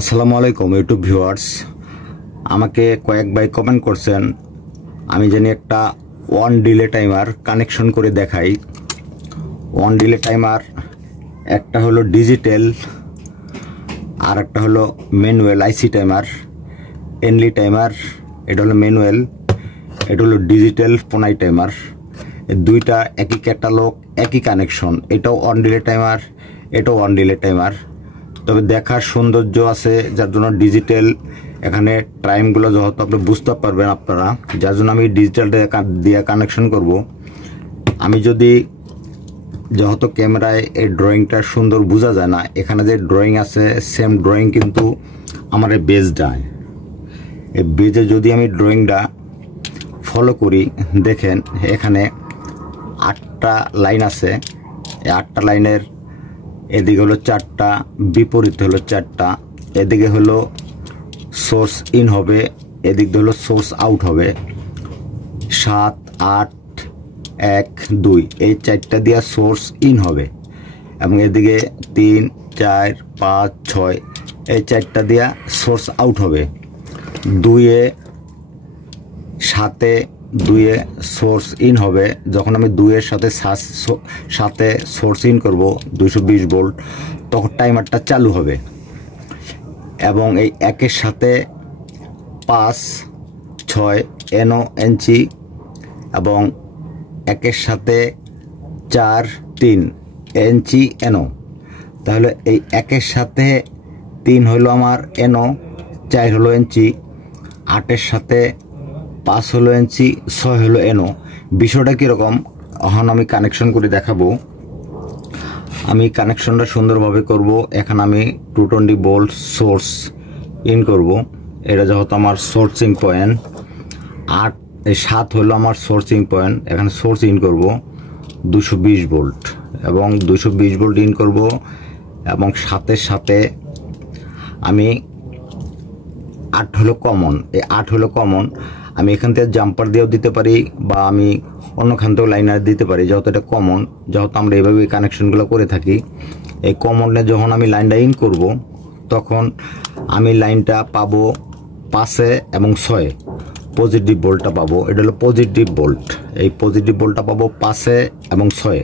আসসালামু আলাইকুম YouTube viewers. আমাকে কয়েক ভাই কমেন্ট করছেন আমি জানি একটা ওয়ান ডিলে টাইমার কানেকশন করে দেখাই। ওয়ান ডিলে টাইমার একটা হলো ডিজিটাল আর একটা হলো ম্যানুয়াল আইসি টাইমার। এনলি টাইমার এটা হলো ম্যানুয়াল, এটা হলো ডিজিটাল ফোনাই টাইমার। দুইটা একই ক্যাটালগ, একই কানেকশন। এটাও ওয়ান ডিলে টাইমার, এটাও ওয়ান ডিলে টাইমার। তবে দেখার সৌন্দর্য আছে যার জন্য ডিজিটাল, এখানে টাইমগুলো যত আপনি বুঝতে পারবেন আপনারা, যার জন্য আমি ডিজিটালটা দিয়ে কানেকশন করব। আমি যদি যেহেতু ক্যামেরায় এই ড্রয়িংটা সুন্দর বোঝা যায় না, এখানে যে ড্রয়িং আছে সেম ড্রয়িং কিন্তু আমার এই বেজটা, এই বেজে যদি আমি ড্রয়িংটা ফলো করি, দেখেন এখানে 8টা লাইন আছে। এই 8টা লাইনের এদিকে হলো 4টা, বিপরীত হলো 4টা। এদিকে হলো সোর্স ইন হবে, এদিক দিয়ে হলো সোর্স আউট হবে। 7, 8, 1, 2 এই 4টা দিয়া সোর্স ইন হবে, এবং এদিকে 3, 4, 5, 6 এই 4টা দিয়া সোর্স আউট হবে। 2-এ 7-এ 2-এ সোর্স ইন হবে। যখন আমি 2-এর সাথে সোর্স ইন করব 220 ভোল্ট, তখন টাইমারটা চালু হবে। এবং এই 1-এর সাথে 5, 6 এনও এনচি, এবং 1-এর সাথে 4, 3 এনচি এনও। তাহলে এই 1-এর সাথে 3 হলো আমার এনও, 4 হলো এনচি, 8-এর সাথে 5 হলো এনচি, 6 হলো এনও। বিষয়টা কীরকম এখন আমি কানেকশন করে দেখাবো। আমি কানেকশনটা সুন্দরভাবে করব। এখানে আমি 220 ভোল্ট সোর্স ইন করব। এটা যেহেতু আমার সোর্সিং পয়েন্ট, 7 হলো আমার সোর্সিং পয়েন্ট। এখানে সোর্স ইন করব 220 ভোল্ট, এবং 220 ভোল্ট ইন করব। এবং 7-এর সাথে আমি 8 হলো কমন, এই 8 হলো কমন। আমি এখান থেকে জাম্পার দিয়েও দিতে পারি, বা আমি অন্যখান থেকেও লাইনার দিতে পারি। যেহেতু এটা কমন, যেহেতু আমরা এইভাবে কানেকশনগুলো করে থাকি, এই কমনে যখন আমি লাইনটা ইন করব, তখন আমি লাইনটা পাবো 5-এ এবং 6-এ পজিটিভ ভোল্টটা পাবো। এটা হলো পজিটিভ ভোল্ট। এই পজিটিভ ভোল্টটা পাবো 5-এ এবং 6-এ।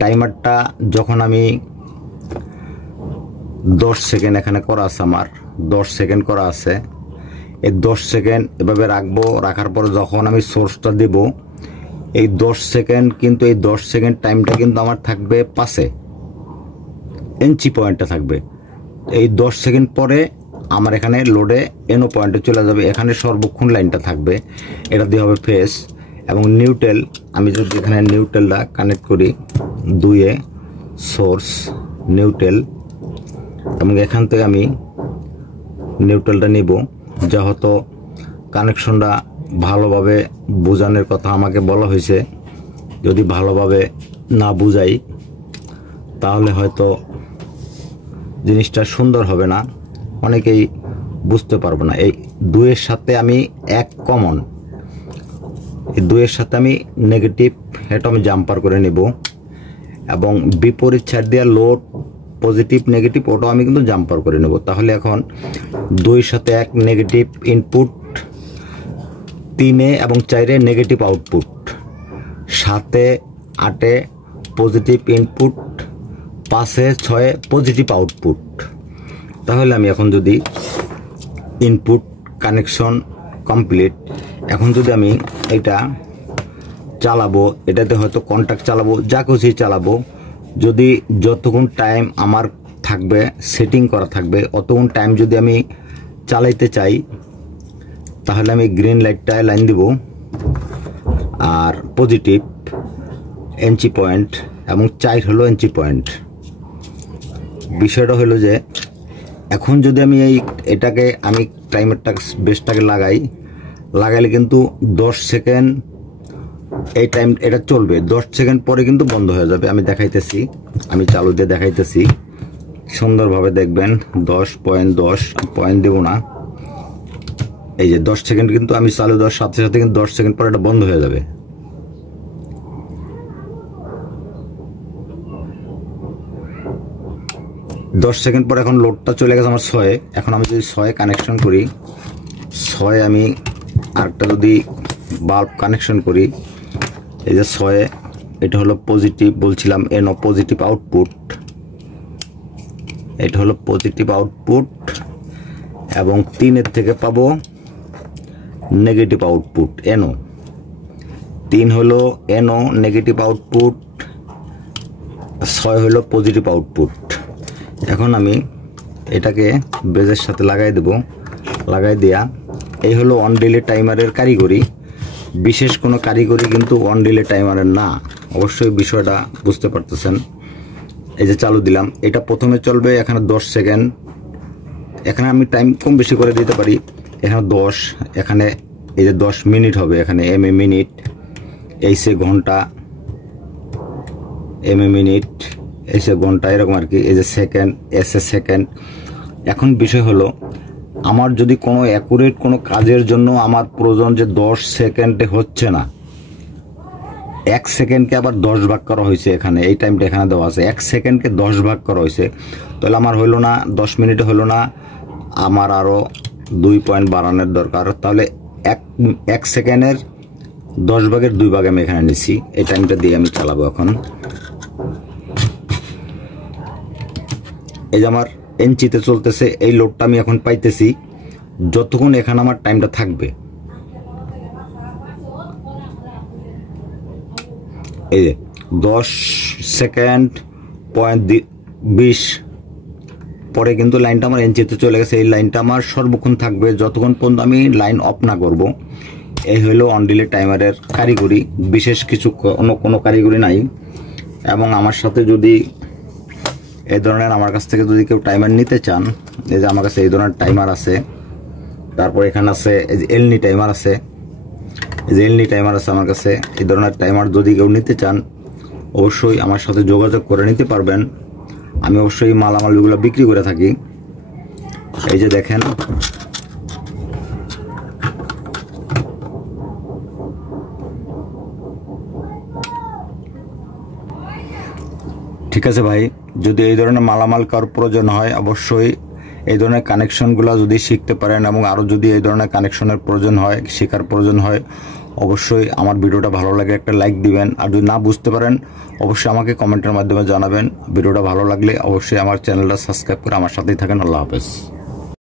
টাইমারটা যখন আমি 10 সেকেন্ড এখানে করা আছে, আমার 10 সেকেন্ড করা আছে, এই 10 সেকেন্ড এভাবে রাখবো। রাখার পরে যখন আমি সোর্সটা দেব, এই 10 সেকেন্ড কিন্তু এই 10 সেকেন্ড টাইমটা কিন্তু আমার থাকবে 5-এ, এনচি পয়েন্টটা থাকবে। এই 10 সেকেন্ড পরে আমার এখানে লোডে এনও পয়েন্টে চলে যাবে। এখানে সর্বক্ষণ লাইনটা থাকবে, এটা দিয়ে হবে ফেস। এবং নিউট্রাল, আমি যদি এখানে নিউট্রালটা কানেক্ট করি, 2-এ সোর্স নিউট্রাল, এবং এখান থেকে আমি নিউট্রালটা নিব। যেহেতু কানেকশনটা ভালোভাবে বোঝানোর কথা আমাকে বলা হয়েছে, যদি ভালোভাবে না বুঝাই তাহলে হয়তো জিনিসটা সুন্দর হবে না, অনেকেই বুঝতে পারবো না। এই 2-এর সাথে আমি 1 কমন, এই 2-এর সাথে আমি নেগেটিভ, এটা আমি জাম্পার করে নেব। এবং বিপরীত সাইড দিয়ে লোড পজিটিভ নেগেটিভ, ওটাও আমি কিন্তু জাম্পার করে নেব। তাহলে এখন 2-এর সাথে 1 নেগেটিভ ইনপুট, 3-এ এবং 4-এ নেগেটিভ আউটপুট, 7-এ 8-এ পজিটিভ ইনপুট, 5-এ 6-এ পজিটিভ আউটপুট। তাহলে আমি এখন যদি ইনপুট কানেকশন কমপ্লিট, এখন যদি আমি এটা চালাবো, এটাতে হয়তো কন্ট্যাক্ট চালাবো, যা খুশি চালাবো, যদি যতক্ষণ টাইম আমার থাকবে সেটিং করা থাকবে, অতক্ষণ টাইম যদি আমি চালাইতে চাই, তাহলে আমি গ্রিন লাইটটায় লাইন দিব, আর পজিটিভ এনচি পয়েন্ট এবং 4 হলো এনচি পয়েন্ট। বিষয়টা হলো যে এখন যদি আমি এটাকে আমি টাইমারটা বেসটাকে লাগাইলে কিন্তু 10 সেকেন্ড এই টাইম এটা চলবে। 10 সেকেন্ড পরে কিন্তু বন্ধ হয়ে যাবে। আমি দেখাইতেছি, আমি চালু দিয়ে দেখাইতেছি, সুন্দরভাবে দেখবেন। 10.10 পয়েন্ট দেব না, এই যে 10 সেকেন্ড কিন্তু আমি চালু দেওয়ার সাথে সাথে কিন্তু 10 সেকেন্ড পরে এটা বন্ধ হয়ে যাবে। 10 সেকেন্ড পর এখন লোডটা চলে গেছে আমার 6-এ। এখন আমি যদি 6-এ কানেকশন করি, 6-এ আমি আরেকটা যদি বাল্ব কানেকশন করি, এই যে 6-এ এটা হলো পজিটিভ, বলছিলাম এনো পজিটিভ আউটপুট, এটা হলো পজিটিভ আউটপুট এবং 3-এর থেকে পাবো নেগেটিভ আউটপুট এনো। 3 হলো এনো নেগেটিভ আউটপুট, 6 হলো পজিটিভ আউটপুট। এখন আমি এটাকে ব্রেজের সাথে লাগাই দেব, লাগাই দেয়া এই হলো অন ডিলে টাইমারের কারিগরি। বিশেষ কোনো কারিগরি কিন্তু অন ডিলে টাইমারের না, অবশ্যই বিষয়টা বুঝতে পারতেছেন। এই যে চালু দিলাম, এটা প্রথমে চলবে এখানে 10 সেকেন্ড, এখানে আমি টাইম কম বেশি করে দিতে পারি, এখানে 10, এখানে এই যে 10 মিনিট হবে, এখানে এম এ মিনিট, এইসে ঘন্টা, এম এ মিনিট, এইসে ঘন্টা, এরকম আর কি। এই যে সেকেন্ড, এস এ সেকেন্ড। এখন বিষয় হলো আমার যদি কোনো অ্যাকুরেট কোনো কাজের জন্য আমার প্রয়োজন যে 10 সেকেন্ডে হচ্ছে না, 1 সেকেন্ডকে আবার 10 ভাগ করা হয়েছে, এখানে এই টাইমটা এখানে দেওয়া আছে, 1 সেকেন্ডকে 10 ভাগ করা হয়েছে, তাহলে আমার হইলো না 10 মিনিটে হইলো না, আমার আরও 2 পয়েন্ট বাড়ানোর দরকার। তাহলে 1 সেকেন্ডের 10 ভাগের 2 ভাগ আমি এখানে নিচ্ছি, এই টাইমটা দিয়ে আমি চালাবো। এখন এই যে আমার এনচিতে চলতেছে, এই লোডটা আমি এখন পাইতেছি যতক্ষণ এখানে আমার টাইমটা থাকবে। এই যে 10 সেকেন্ড পয়েন্ট 20 পরে কিন্তু লাইনটা আমার এনচিতে চলে গেছে। এই লাইনটা আমার সর্বক্ষণ থাকবে যতক্ষণ পর্যন্ত আমি লাইন অফ না করব। এই হলো অন ডিলে টাইমারের কারিগরি, বিশেষ কিছু কোনো কারিগরি নাই। এবং আমার সাথে যদি এই ধরনের আমার কাছ থেকে যদি কেউ টাইমার নিতে চান, এই যে আমার কাছে এই ধরনের টাইমার আছে, তারপর এখানে আছে এই যে এলনি টাইমার আছে, এই যে এলনি টাইমার আছে আমার কাছে। এই ধরনের টাইমার যদি কেউ নিতে চান অবশ্যই আমার সাথে যোগাযোগ করে নিতে পারবেন। আমি অবশ্যই মালামালগুলো বিক্রি করে থাকি। এই যে দেখেন, ঠিক আছে ভাই, যদি এই ধরনের মালামাল কার প্রয়োজন হয় অবশ্যই এই ধরনের কানেকশনগুলো যদি শিখতে পারেন এবং আরও যদি এই ধরনের কানেকশনের প্রয়োজন হয়, শেখার প্রয়োজন হয়, অবশ্যই আমার ভিডিওটা ভালো লাগে একটা লাইক দিবেন। আর যদি না বুঝতে পারেন অবশ্যই আমাকে কমেন্টের মাধ্যমে জানাবেন। ভিডিওটা ভালো লাগলে অবশ্যই আমার চ্যানেলটা সাবস্ক্রাইব করে আমার সাথেই থাকেন। আল্লাহ হাফেজ।